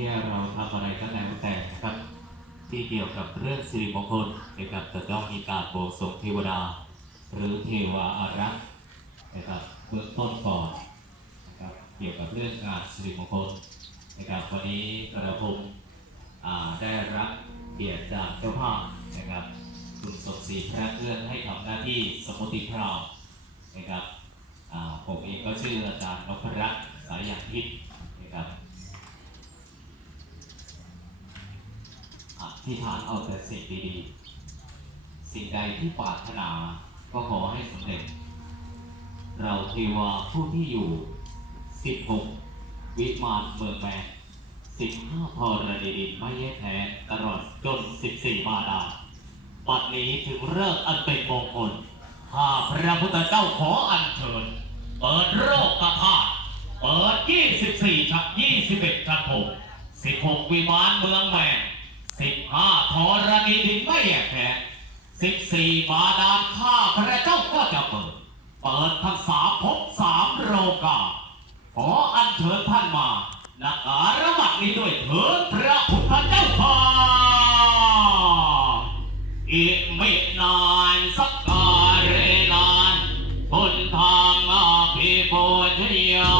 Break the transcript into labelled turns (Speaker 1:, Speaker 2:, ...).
Speaker 1: ที่เรา
Speaker 2: ทำอะไรก็แล้วแต่นะครับ ที่เกี่ยวกับเรื่องสิริมงคลนะครับจะต้องมีการโบสถ์เทวดา หรือเทวาอารักษ์นะครับเบื้องต้นก่อนนะครับเกี่ยวกับเรื่องงานสิริมงคลนะครับวันนี้กระผมได้รับเกียรติจากเจ้าภาพนะครับคุณสมศรีพระเอื้อนให้ทำหน้าที่สมุติพราวนะครับอ่าผมเองก็ชื่ออาจารย์นพรัตน์สายยางพิษนะครับ อธิษฐานเอาแต่สิ่งดีๆ สิ่งใดที่ปรารถนาก็ขอให้สำเร็จ เราเทวาผู้ที่อยู่ 16 วิมานเมืองแมน15พรดีดินไม่แยกแพ้ตลอดจน 14 มาดาปัดนี้ถึงเลิกอันเป็นมงคลข้าพระพุทธเจ้าขออัญเชิญ เปิดโรคกระพาเปิด 24 ชัก 21 ชักหก16 วิมานเมืองแมน 15ธรณีดินไม่แยกแพ้14บาดาลข้าพระเจ้าก็จะเปิด เปิดทั้งสามภพสามโรกาขออัญเชิญท่านมานักการบัตนี้ด้วยเถิดพระพุทธเจ้าค่ะอีกไม่นานสักการเรนานบนทางอาภิโพชยา